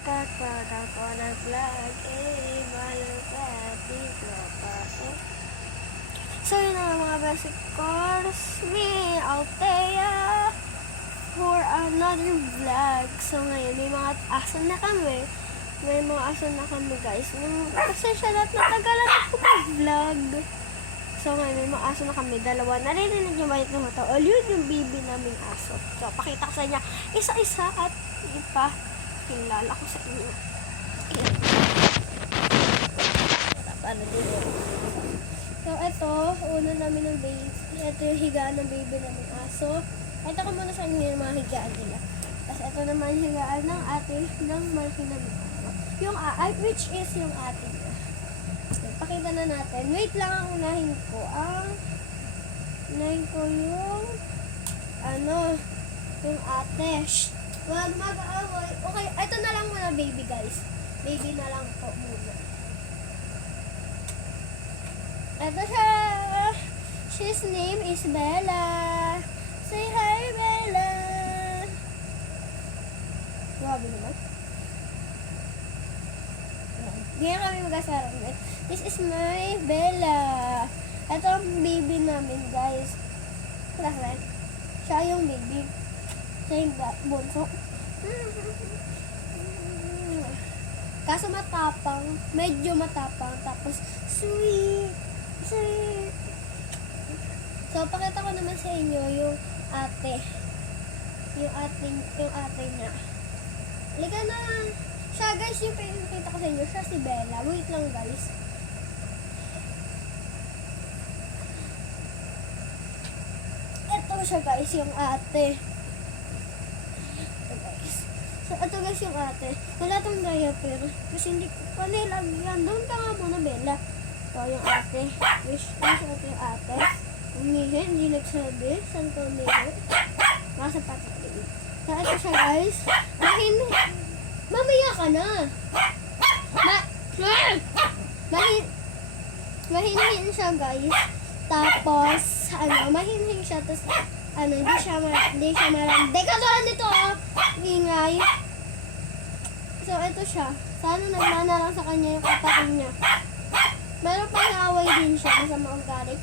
Kapag ako nag-vlog, malupit ko pasok. So yun na mga basic course, me, Althea, for another vlog. So ngayon, may mga aso na kami. May mga aso na kami guys. Kasi siya lahat natagalan ako mag-vlog. So ngayon, may mga aso na kami. Dalawa. Narinig niyo ba ito? O yun yung baby naming aso. So pakita ko sa inyo isa-isa at kilala ko sa inyo. Paano dito? So, ito, una namin ng baby. Ito yung higaan ng baby namin aso. Ito ko muna sa inyo yung mga higaan nila. Tapos, ito naman yung higaan ng ate ng malaki namin aso. Yung which is yung ate niya. So, pakita na natin. Wait lang ang unahin ko. Unahin ko yung yung ate. Shh! Huwag mag-aaway. Okay, ito na lang muna baby guys. Baby na lang po muna. Ito siya. His name is Bella. Say hi, Bella. Grabe naman. Hindi na kami mag-asarap. This is my Bella. Ito ang baby namin guys. Kasi siya yung baby. Siya yung bunso. Kaso matapang. Medyo matapang. Tapos sweet. Sweet. So, pakita ko naman sa inyo yung ate. Yung ate niya. Halika na. Siya guys, yung pinakita ko sa inyo. Siya si Bella. Wait lang guys. Ito siya guys, yung ate. Ito guys. So, ito guys yung ate. Wala itong diaper. Kasi hindi ko panilagyan. Doon ka nga muna, Bella. Ito yung ate. Wish ko sa ito yung ate. Umihin, hindi nagsabi. Saan ko umihin? Nasa pati. So, ito siya guys. Mamaya ka na. Mahinhin siya guys. Tapos, mahinhin siya. Tapos, hindi siya marande. Katulad nito, ingay. So, ito siya. Sana nagmana lang sa kanya yung kapatid niya. Meron pa naaway din siya sa mga ugali.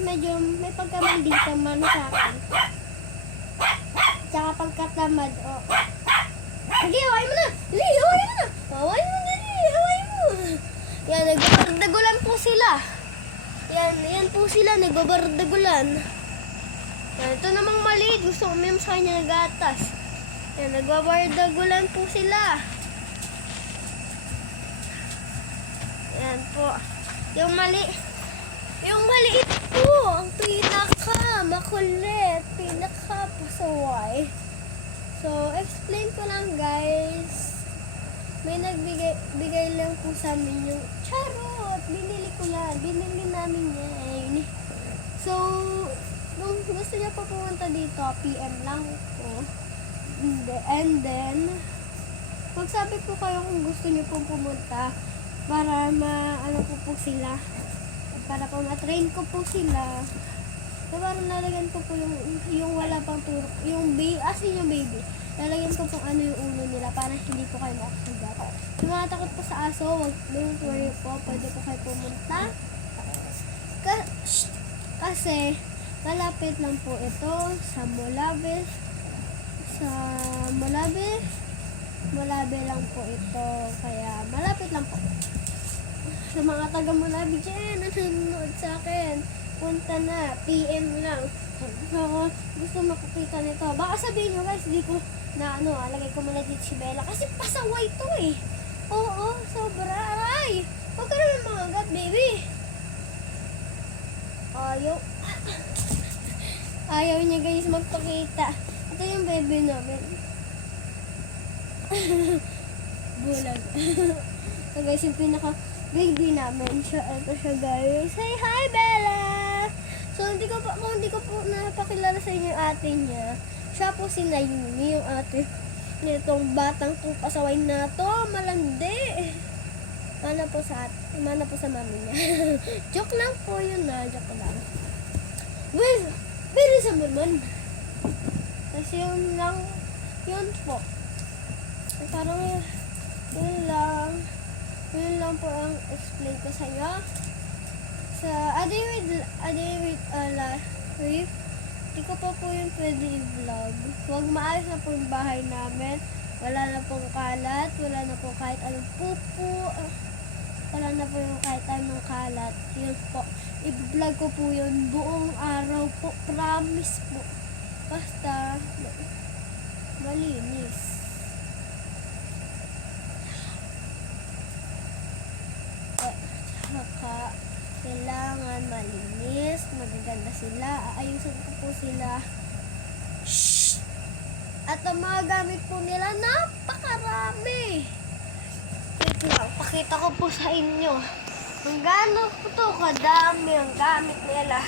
Medyo may pagkamaldita man sa akin. Tsaka pagkatamad, Sige, haway mo na! Dali, haway mo na! Haway mo, dali, haway mo! Yan, nagbabardagulan po sila. Yan po sila, nagbabardagulan. Yan, ito namang mali. Gusto ko sa kanya nagatas. Yan, nagbabardagulan po sila. Yan po. Yung maliit po, ang makulit, pinaka-pasaway. So, explain ko lang guys. May nagbigay lang po sa amin yung charot. Binili namin yan. So, nung gusto niya pa pumunta dito, PM lang po. And then, magsabi po kayo kung gusto niyo pong pumunta para po sila. Para po ma-train ko po sila. So, parang nalagyan ko po yung wala pang turo. Yung baby. Nalagyan ko po yung ulo nila para hindi po kayo makasugat. Yung mga takot po sa aso, don't worry po. Pwede po kayo pumunta. Kasi, malapit lang po ito sa Molave. Molave lang po ito. Kaya, malapit lang po. Sa mga taga-Molave dyan, nanonood sa akin. Punta na, PM lang. So, gusto makakita nito. Baka sabihin nyo guys, di ko lagay ko muna dito si Bella. Kasi pasaway to eh. Oo, sobra. Aray! Huwag ka naman mangagat, baby. Ayaw niya guys magpakita. Ito yung baby namin. Bulag. So guys, yung pinaka-baby namin. Ito siya guys. Say hi, Bella! So, kung hindi ko po napakilala sa inyo yung ate niya, siya po si Naomi, yung ate nitong batang to pasaway na to, malandi. Mana po sa mami niya. Joke lang po yun joke lang. Well, pero sa naman. Kasi yun lang, yun po. Yun lang po ang explain ko sa inyo. Sa A Day with Reef, di ko pa po yung pwede i-vlog. Huwag maayos na po yung bahay namin. Wala na pong kalat, wala na po kahit anong pupo. Wala na po yung kahit anong kalat. Yun po. I-vlog ko po yun buong araw po. Promise po. Basta malinis. Tsaka kailangan malinis, magaganda sila. Aayusin ko po sila. Shhh! At ang mga gamit po nila, napakarami. Wait lang, pakita ko po sa inyo. Ang gano'n po to kadami ang gamit nila.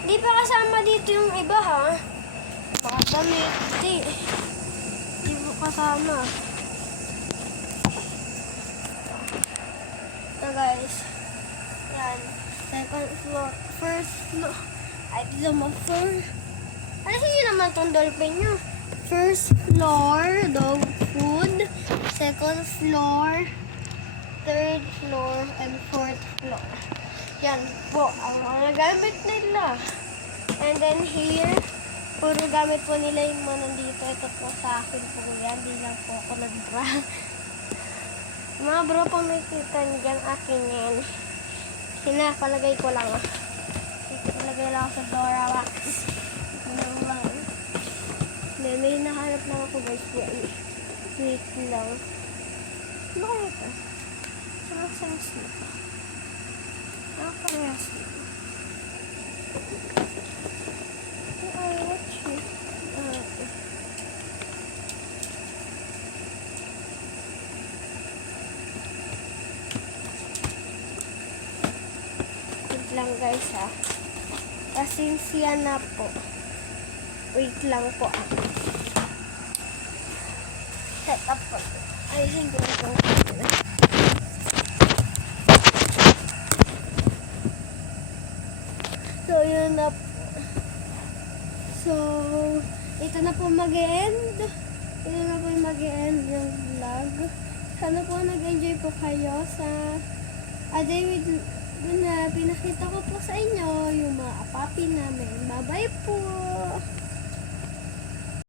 Hindi pa kasama dito yung iba, ha? Baka damit, hindi po kasama. Ito guys. Yan. Second floor. First floor. Ay, dito mo floor. Alisin nyo naman itong dolphin nyo. First floor, dog food. Second floor, third floor, and fourth floor. Yan po ang mga gamit nila. And then here, puro gamit po nila yung mga nandito. Ito po sa akin po yan. Di lang po ako nag-bra. Mga bro, pang nakikita niyo dyan, akin yan. Sinapalagay ko lang. Sinapalagay lang ako sa Dora Wax. Ito lang. May nahanap lang ako guys. Wait lang. Ano kaya ito? Nakasayas na. Nakasayas na. Ay, watch it. Wait lang guys ha. Pasensya na po. Wait lang po. Set up po. Ayusin ko na po. So, yun na po. So, ito na po mag-end. Ito na po mag-end yung vlog. Sana po nag-enjoy po kayo sa A Day with na pinakita ko po sa inyo yung mga apapi namin. Bye-bye po!